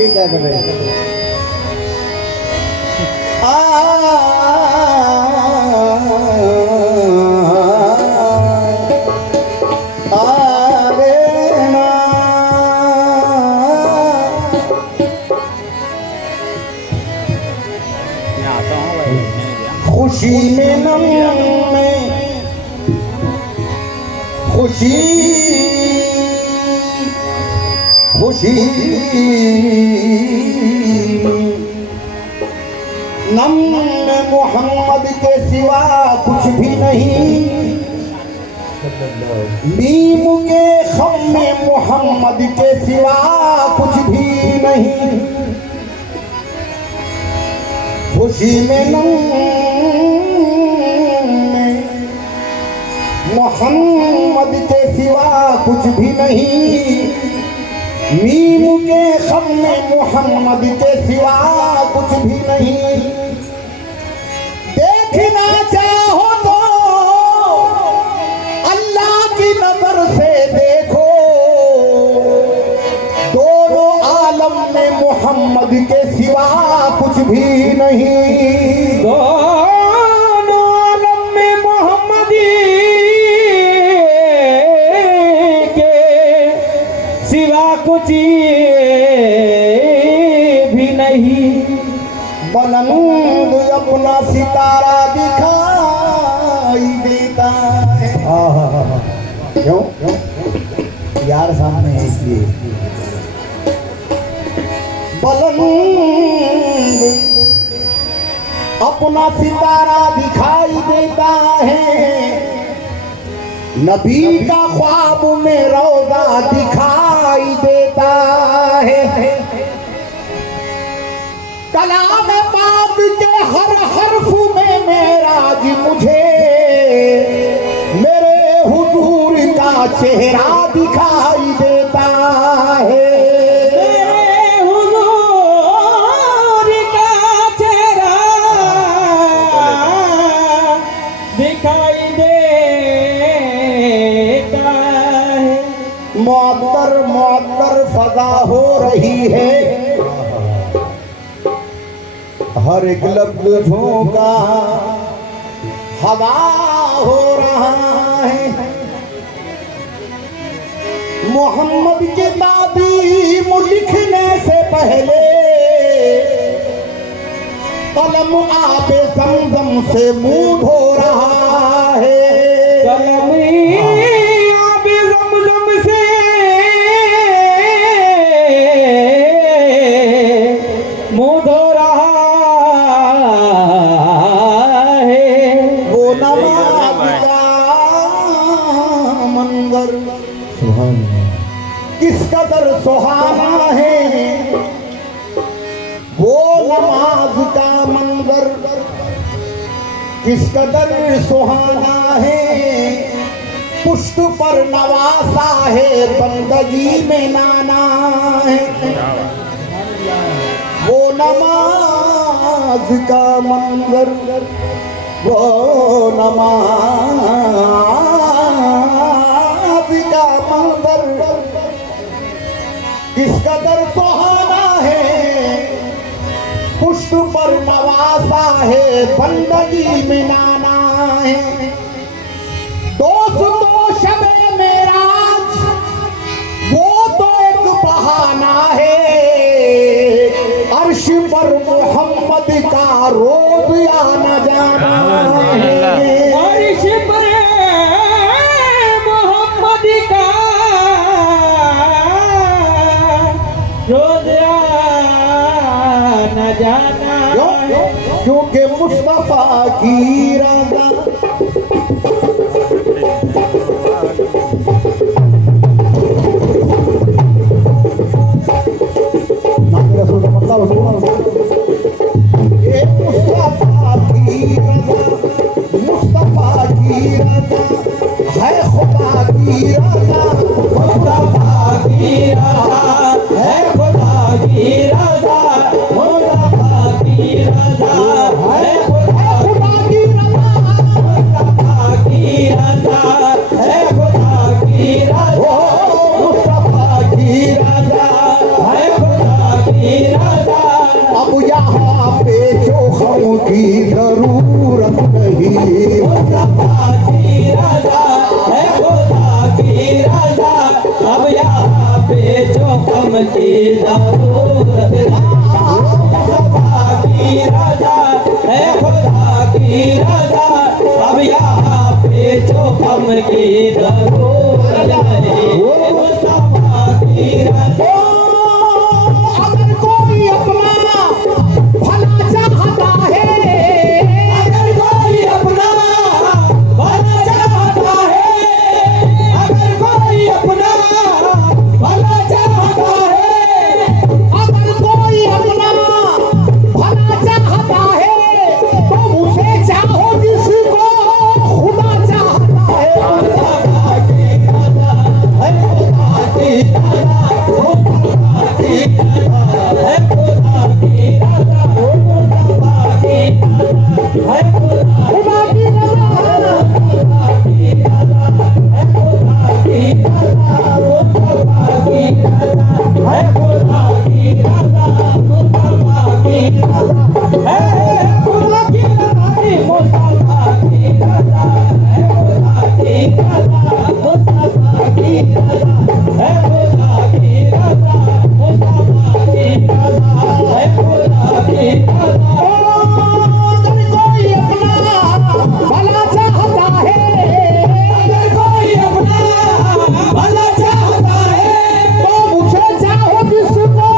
ये क्या कर रहे हैं? खुशी में नम में खुशी खुशी नम में मोहम्मद के सिवा कुछ भी नहीं, नीम के खम में मोहम्मद के सिवा कुछ भी नहीं। खुशी में नम में मोहम्मद के सिवा कुछ भी नहीं, मीम के खम में मोहम्मद के सिवा कुछ भी नहीं। देखना चाहो तो अल्लाह की नजर से देखो, दोनों आलम में मोहम्मद के सिवा कुछ भी नहीं। दोनों आलम में मोहम्मद के सिवा कुछ भी नहीं। बुलंद अपना सितारा दिखाई देता है। क्यों यार सामने है इसलिए। बुलंद अपना सितारा दिखाई देता है, नबी का ख्वाब में रोजा दिखाई देता है। कलाम पाक के हर हर्फ में मेराज मुझे मेरे हुजूर का चेहरा दिखाई देता है। मुअत्तर फजा हो रही है, हर एक लफ्ज़ झोंका हवा हो रहा है। मोहम्मद के ताबीम लिखने से पहले कलम आबे ज़मज़म से मुंह धो रहा है। कलम आबे ज़मज़म से मुंह धो रहा है। वो नमाज का मंजर किस कदर सुहाना है, वो नमाज का मंजर किस कदर सुहाना है। पुष्ट पर नवासा है, बंदगी में नाना है। वो नमाज का मंजर वो नमाज का मंजर किस कदर सुहाना है। पुष्ट पर नवासा है, बंदगी में नाना है। दोस्तों शबे मेराज वो तो एक बहाना है, अर्श पर मोहम्मद का रोज आना जाना है। अर्श पर मोहम्मद का रोज आना जाना, क्योंकि मुस्तफा की रज़ा है खुदा की रज़ा, मुस्तफा की रज़ा है खुदा की रज़ा, मुस्तफा की रज़ा है खुदा की रज़ा, मुस्तफा की जरूरत नहीं। मुस्तफा की रजा है खुदा की रजा, अब यहाँ पे जो हम की जरूरत नहीं। मुस्तफा की रजा है खुदा की रजा, अब यहाँ पे जो हम की जरूरत नहीं। मुस्तफा की रजा। अगर कोई अपना भला चाहता है, अगर कोई अपना भला चाहता है, अगर कोई अपना भला चाहता है, अगर कोई अपना भला चाहता है, तो उसे चाहो जिसको खुदा चाहता है। मुस्तफा की रजा है खुदा की रजा, मुस्तफा की रजा है खुदा की रजा, मुस्तफा की रजा है खुदा खुदा की रजा खुदा की रजा है खुदा की रजा, मुस्तफा की रजा है खुदा की रजा, मुस्तफा की रजा है खुदा की रजा, मुस्तफा की रजा है खुदा की रजा, मुस्तफा की रजा है खुदा की रजा, मुस्तफा की रजा है खुदा की रजा। अगर कोई अपना भला चाहता है, अगर कोई अपना भला चाहता है, तो उसे चाहो जिसको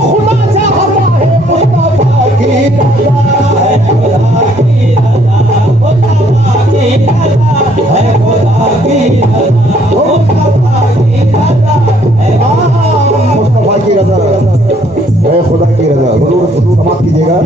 खुदा चाहता है। मुस्तफा की रजा है खुदा की रजा, मुस्तफा की रजा है खुदा की रजा, मुस्तफा की रजा है मुस्तफा की रजा है खुदा की रजा। जरूर समाप्त कीजिएगा।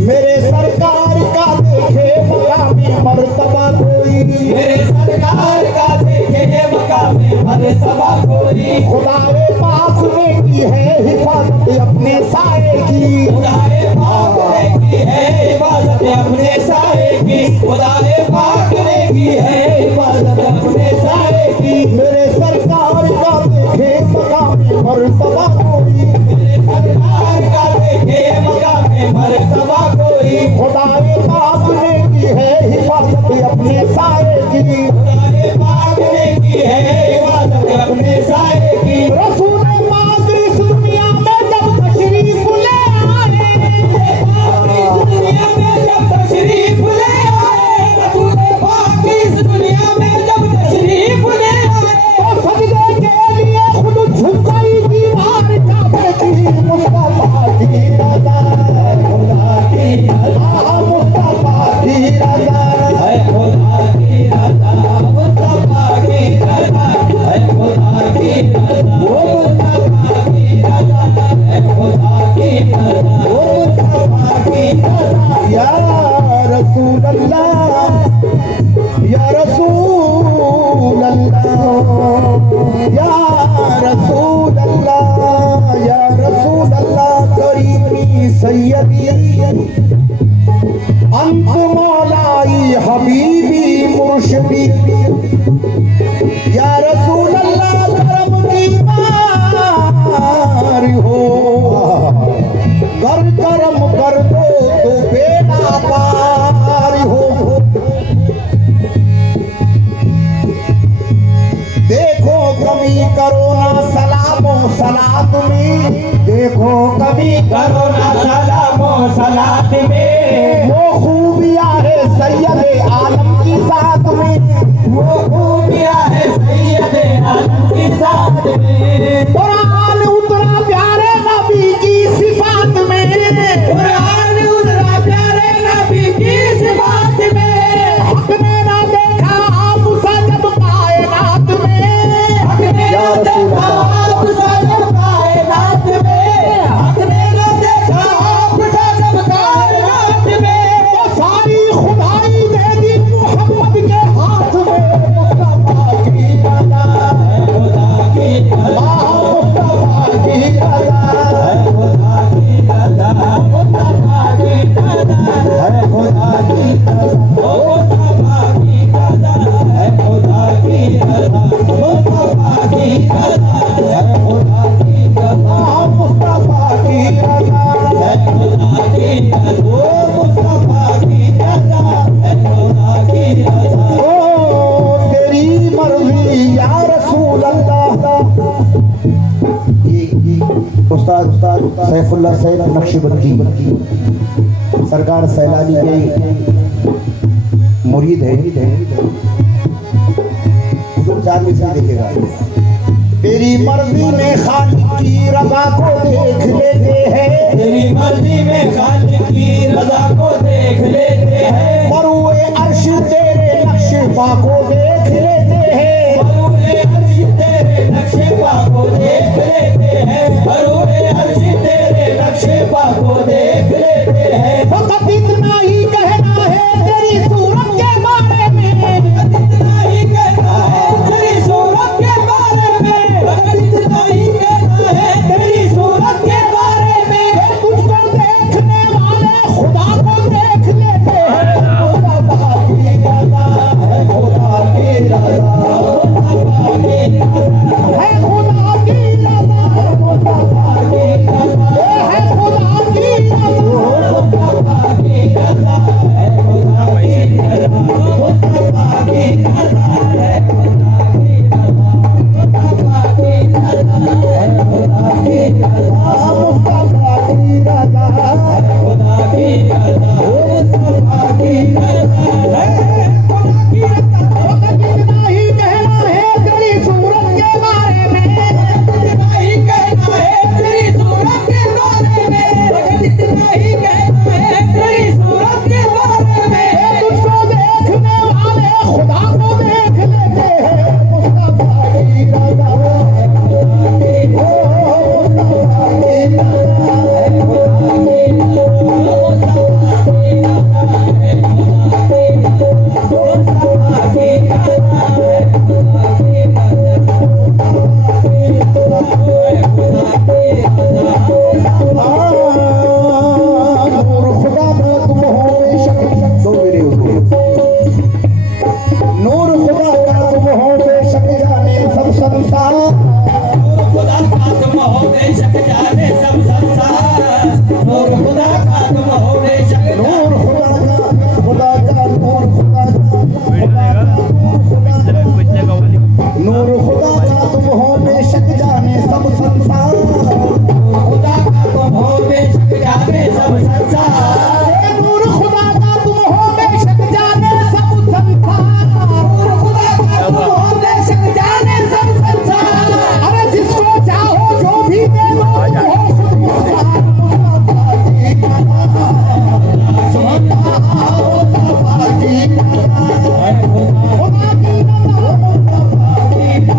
मेरे सरकार का देखे मकामी मर्तबा कोई, मेरे सरकार का देखे मकामे मर्तबा कोई, खुदाए पाक ने की है हिफाजत अपने साए की। खुदाए पाक ने की है हिफाजत अपने साए की, खुदाए पाक ने की है हिफाजत अपने साए की। मेरे सरकार का देखे मकामी मर्तबा कोई, मेरे सरकार का देखे मकामे मर्तबा कोई, खुदाए पाक ने की है हिफाजत अपने साए की। खुदाए पाक ने की है हिफाजत अपने साए की। रसूल पाक इस दुनिया में जब तशरीफ ले आए, इस दुनिया में जब तशरीफ ले आए, रसूल पाक इस दुनिया में जब तशरीफ ले आए, तो सजदे के लिए खुद झुक गई दीवार काबे की। मुस्तफा की रजा खुदा की रजा मुस्तफा की रजा है खुदा की रजा, मुस्तफा की रजा है खुदा की रजा, मुस्तफा की रजा है खुदा की रजा, मुस्तफा की रजा। या रसूल अल्लाह, या रसूल अल्लाह, या रसूल अल्लाह, या रसूल अल्लाह। करीमी सैयदी अंत मौलाई हबीबी मुर्शिदी, या रसूल अल्लाह करम की मार हो, कर करम कर दो तो बेड़ा पार हो। देखो कमी करो ना सलामो सलात में, देखो कमी करो ना सलामो सलात में, वो खूबियां है सैयद आलम की साथ में। वो खूबियां है सैयद आलम की साथ में। कुरान उतरा प्यारे नबी की सिफात में, कुरान उतरा प्यारे नबी की सिफात में, हक ने ना देखा आप सा जब कायनात में। हक ने ना देखा आप सा जब कायनात में, हक ने ना देखा आप सा जब कायनात में। तो सारी खुदाई दे दी मुहम्मद के हाथ में। मुस्तफा की रजा खुदा की रजा उस्ताद सैफुल्लाह सैफ नक्शबंदी सरकार सैलानी के मुरीद है। चार मिसाल देखेगा। तेरी मर्जी में खालिक की रजा को देख लेते हैं, तेरी मर्जी में खालिक की रजा को देख लेते हैं, मरुए अर्श तेरे नक्शे पा को देख लेते हैं, मरुए अर्श तेरे नक्शे पा को देख लेते हैं, मरुए अर्श तेरे नक्शे पा को देख लेते हैं। फकत इतना ही कहना है तेरी सूरत के बारे में, फकत इतना ही कहना है तेरी सूरत के बारे में, फकत इतना ही कहना है तेरी सूरत के बारे में। तुझको देखने वाले खुदा को देख लेते हैं। मुस्तफा की रज़ा है खुदा की रज़ा, मुस्तफा की रज़ा है खुदा की रज़ा, मुस्तफा की रज़ा है खुदा की रज़ा। मुस्तफा की रज़ा है खुदा की रज़ा, मुस्तफा की रज़ा है खुदा की रज़ा, मुस्तफा की रज़ा है खुदा की रज़ा, मुस्तफा की रज़ा खुदा की रज़ा, मुस्तफा की रज़ा है खुदा की रज़ा। फकत इतना ही कहना है तेरी सूरत के बारे में, इतना ही कहना है तेरी सूरत के बारे में, इतना ही कहना है तेरी सूरत के बारे में। तुझको देखने वाले खुदा को देख लेते हैं। मुस्तफा की रज़ा, मुस्तफा की नूर खुदा का तुम हो बेशक, दो मेरे उसके नूर खुदा का तुम हो बेशक जाने सब संसार, खुदा का तुम हो बेशक जाने सब संसार, नूर खुदा का तुम हो बेशक नूर खुदा का खुदा का नूर खुदा का नूर खुदा का तुम हो बेशक जाने सब संसार, खुदा का तुम हो बेशक जाने सब संसार, नूर खुदा का तुम हो बेशक जाने सब संसार, नूर खुदा का तुम हो बेशक जाने सब संसार। अरे जिसको चाहो जो भी दे लो हो खुद मुख्तार। मुस्तफा की रज़ा, मुस्तफा की रज़ा, खुदा की रज़ा, मुस्तफा की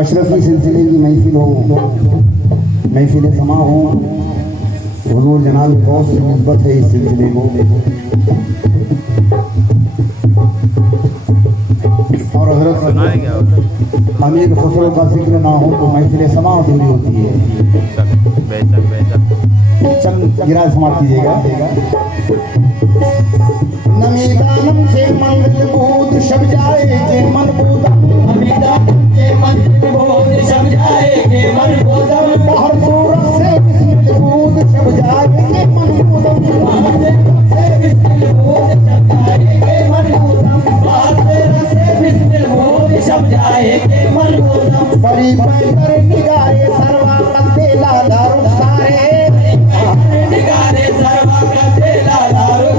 अशरफी सिलसिले की महफिल हो, महफिल समा हो, हुजूर जनाब बहुत सी निस्बत है इस सिलसिले को। और हजरत अमीर खुसरो का जिक्र ना हो तो महफिल समा अधूरी होती है। चंद गिरा समाप्त कीजिएगा। नमी दानम से मंगल बूद शब जाए के मन बूदम, अमीदा के मन बोध सब जाएंगे मन बोधम, बाहर सूरत से बिस्मिल बूद शब जाए के मन बूदम, से बिस्मिल बोध सब जाएंगे मन बोधम, से बिस्मिल बोध सब जाएंगे मन बोधम। बड़ी पैदर निगाहे सरवा कत्ते लाला रुखसारे, निगारे सर्वा का तेला लारो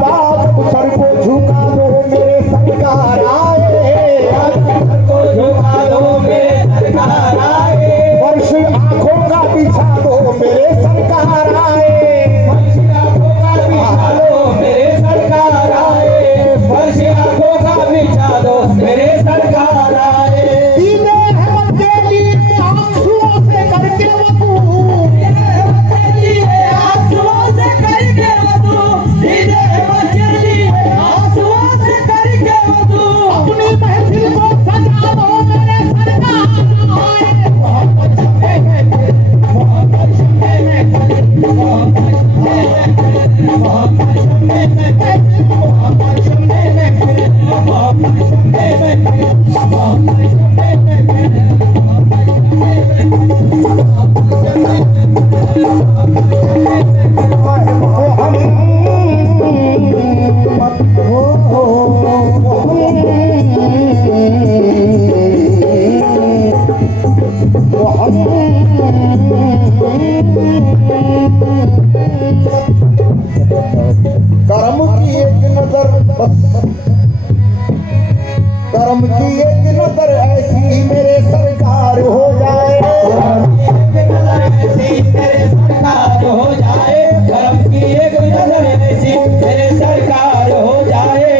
बाप सर को झुका दो मेरे सरकार आए वर्ष आंखों का बिछा दो मेरे सरकार आए मेरे सरकार आए दीने अहमद के लिए आंसुओं से करके वसूल अपनी महफिल को सजा दो मेरे करम की एक नजर करम की एक नजर ऐसी मेरे सरकार हो जाए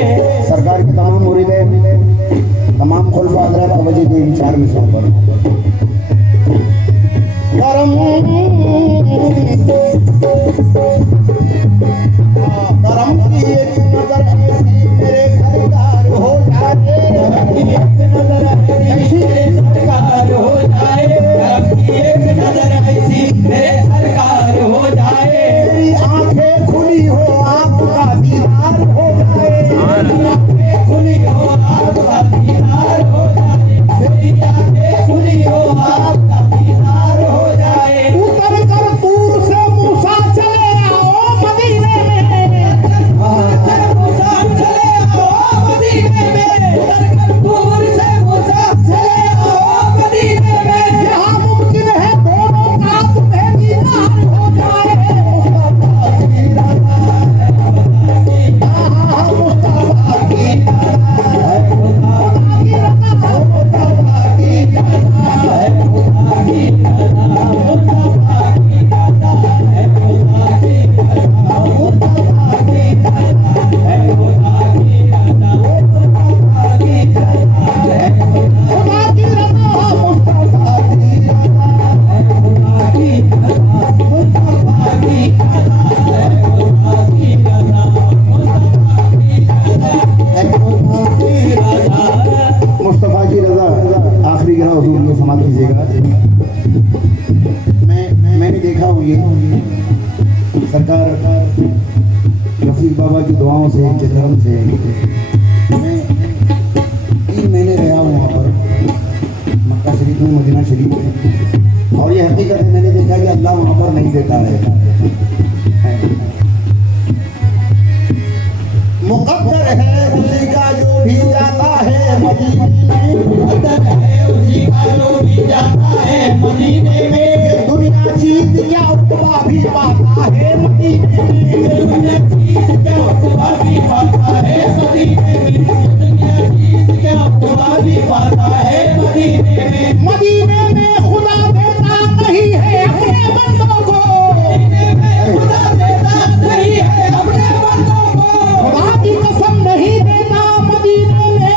सरकार की तमाम मुरीदें तमाम खुलफा हज़रात तवज्जो दें चार मिसाल पर करम करम की एक नजर ऐसी मेरे सरकार हो जाए मेरी आंखें खुली हो आपका दीदार हो जाए उतर कर दूर से मूसा चले आओ मदीने में यहाँ मुमकिन है दोनों का तुम्हें दीदार हो जाए मुस्तफा की खुदा की रज़ा मुस्तफा मुस्तफा की रज़ा आखिरी गिरा हुजूर को समाप्त कीजिएगा। मैंने देखा हूँ ये सरकार रफीक बाबा की दुआओं से इनके करम से मैं 3 महीने रहा हूँ वहाँ पर मक्का शरीफ में मदीना शरीफ में और ये हकीकत है मैंने देखा कि अल्लाह वहाँ पर नहीं देता है मुकद्दर है उसी का जो भी जाता है मदीने में ये दुनिया चीज क्या उतवा भी पाता है मदीने मदीने में खुदा देता नहीं है अपने बंदों को खुदा की कसम नहीं देता मदीने में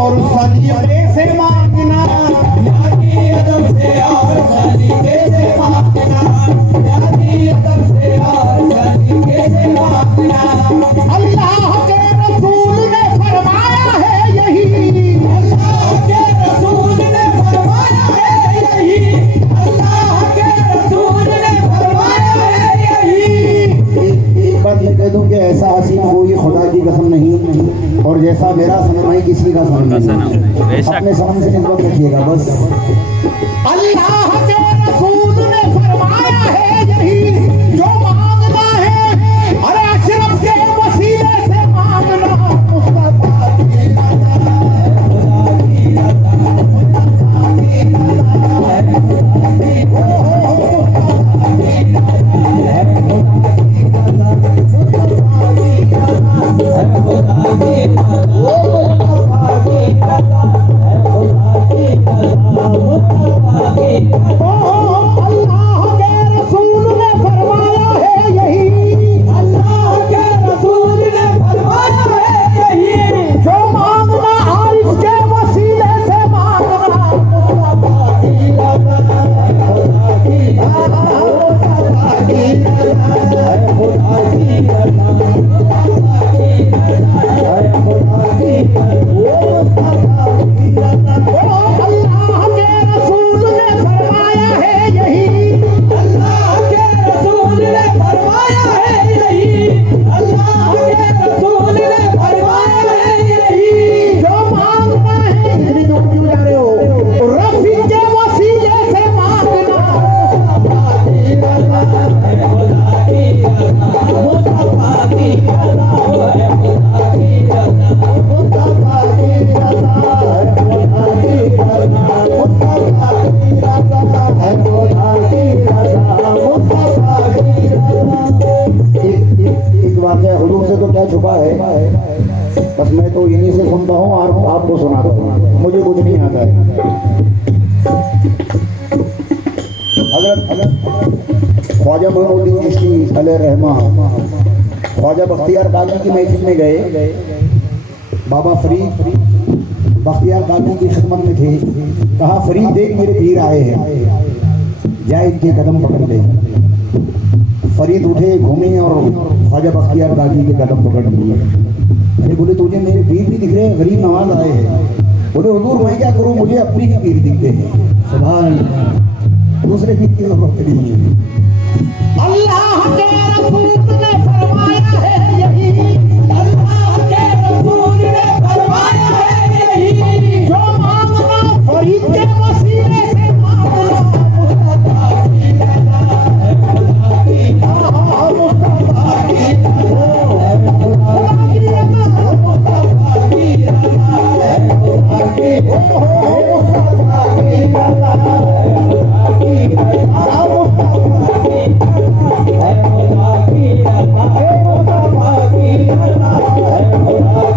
और सलीके से मांगना, प्यारी अदब से और सलीके से मांगना, प्यारी अदब से और सलीके से मांगना। अल्लाह के रसूल ने फरमाया है यही, अल्लाह के रसूल ने फरमाया है यही, अल्लाह के रसूल ने फरमाया है यही। एक बात ये कह दूं कि ऐसा हसीन कोई खुदा की कसम नहीं, और जैसा मेरा सनम है किसी का सनम नहीं। अपने सनम से निस्बत रखिएगा बस। अल्लाह के रसूल ने फरमाया है यही, जो मांगना है अरे अशरफ के वसीले से मांगना, मुस्तफा की रज़ा, खुदा की रज़ा, मुस्तफा की रज़ा, खुदा की अल्लाह के रसूल ने फरमाया है यही, अल्लाह के रसूल ने फरमाया है यही, जो मांगना आरिफ के वसीले से मांगना, मुस्तफा की रज़ा, खुदा की रज़ा, मुस्तफा की रज़ा, खुदा की रज़ा, मुस्तफा की रज़ा, खुदा की रज़ा, अल्लाह के रसूल ने फरमाया है यही, अल्लाह के रसूल ने फरमाया है यही, अल्लाह के रसूल ने फरमाया है यही, जो मांगना है इतनी दूर क्यों जा रहे हो, रफी के वसीले से मांगना, मुस्तफा की रज़ा, खुदा की रज़ा, मुस्तफा की रज़ा, खुदा की रज़ा, मुस्तफा की रज़ा, खुदा की रज़ा, मुस्तफा की रज़ा, खुदा की रज़ा, मुस्तफा की रज़ा। एक वाक़या हुजूर से तो क्या छुपा है, बस मैं तो इन्हीं से सुनता हूँ और आपको सुनाता हूँ, मुझे कुछ नहीं आता है। हज़रत ख्वाजा मोइनुद्दीन चिश्ती अलैहिर्रहमा ख्वाजा बख्तियार काकी की महफिल में गए, बाबा फरीद बख्तियार काकी की खिदमत में थे, कहा फरीद देख मेरे पीर आए हैं, जाए इनके कदम पकड़ ले। फरीद उठे, घूमे और ख्वाजा बख्तियार काकी के कदम पकड़ लिए। अरे बोले तुझे मेरे पीर भी दिख रहे हैं, गरीब नवाज आए हैं। बोले हुजूर मैं क्या करूं, मुझे अपनी ही पीर दिखते हैं। सुभान अल्लाह, दूसरे पीर की जरूरत नहीं है। अल्लाह के रसूल ने फरमाया है यही, अल्लाह के रसूल ने फरमाया है यही, जो मांगना फरीद के वसीले से मांगना, मुस्तफा की रज़ा, खुदा की मुस्तफा की रज़ा, खुदा की रज़ा, मुस्तफा की रज़ा, खुदा की मुस्तफा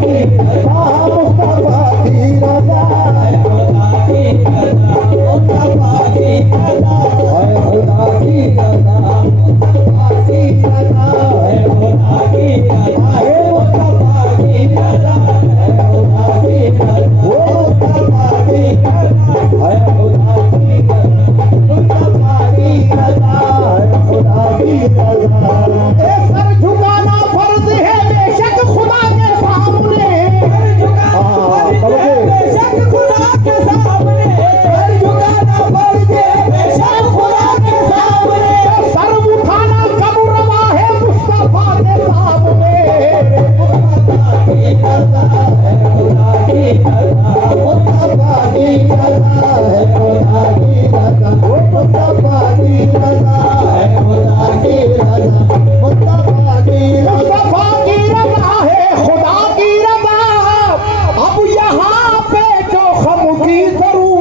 की रज़ा, खुदा की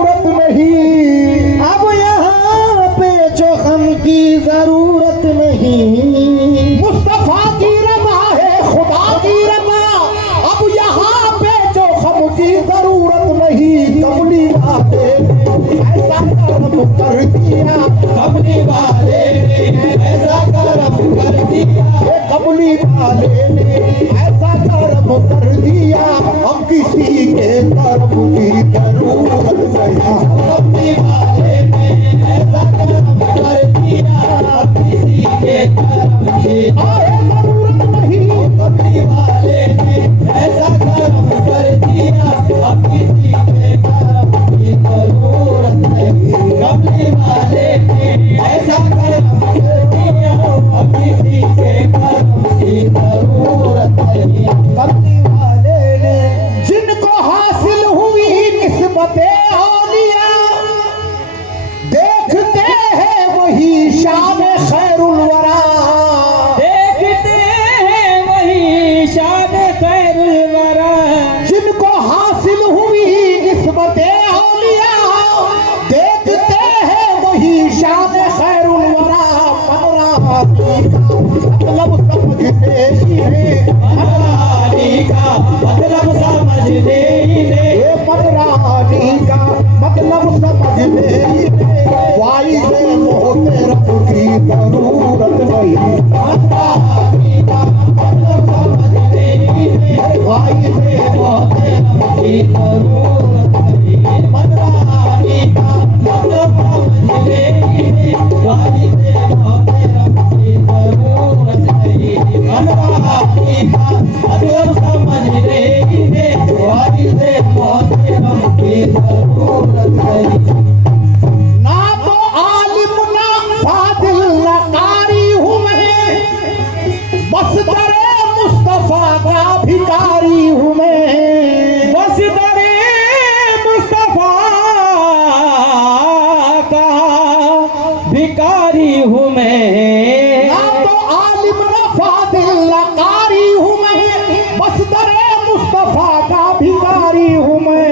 रज़ा, मुस्तफा की किसी के कर्म की जरूरत नहीं। कमली वाले ने ऐसा कर्म कर दिया अब किसी के कर्म की जरूरत नहीं। कमली वाले ने ऐसा कर्म कर दिया अब किसी के कर्म की जरूरत नहीं। कमली वाले ने ऐसा कर्म कर दिया अब किसी के कर्म की जरूरत नहीं। कमली वाले ने जिनको हासिल हुई निस्बते औलिया, देखते हैं वही शान खैरुल वरा। देखते हैं वही शान खैरुल वरा। जिनको हासिल हुई निस्बते औलिया, देखते हैं वही शान खैरुल वरा। मनरानी का मतलब समझने ही नहीं। मनरानी का मतलब समझने ही नहीं। वाई से मोहते रब की जरूरत नहीं। मनरानी का मतलब समझने ही नहीं। वाई से मोहते रब की जरूरत नहीं। मनरानी का मतलब समझने ही नहीं। वाई से मोहते रब की जरूरत नहीं। मनरानी का मतलब समझने ही नहीं। वाई से मोहते रब की जरूरत नहीं। ना तो आलिम ना फादिल ना कारी हूँ मैं, बस दरे मुस्तफा का भिकारी हूँ मैं। बस दरे मुस्तफा का भिकारी हूँ मैं। ना तो आलिम ना फादिल ना कारी हूँ मैं, बस दरे मुस्तफा का भिकारी हूँ मैं।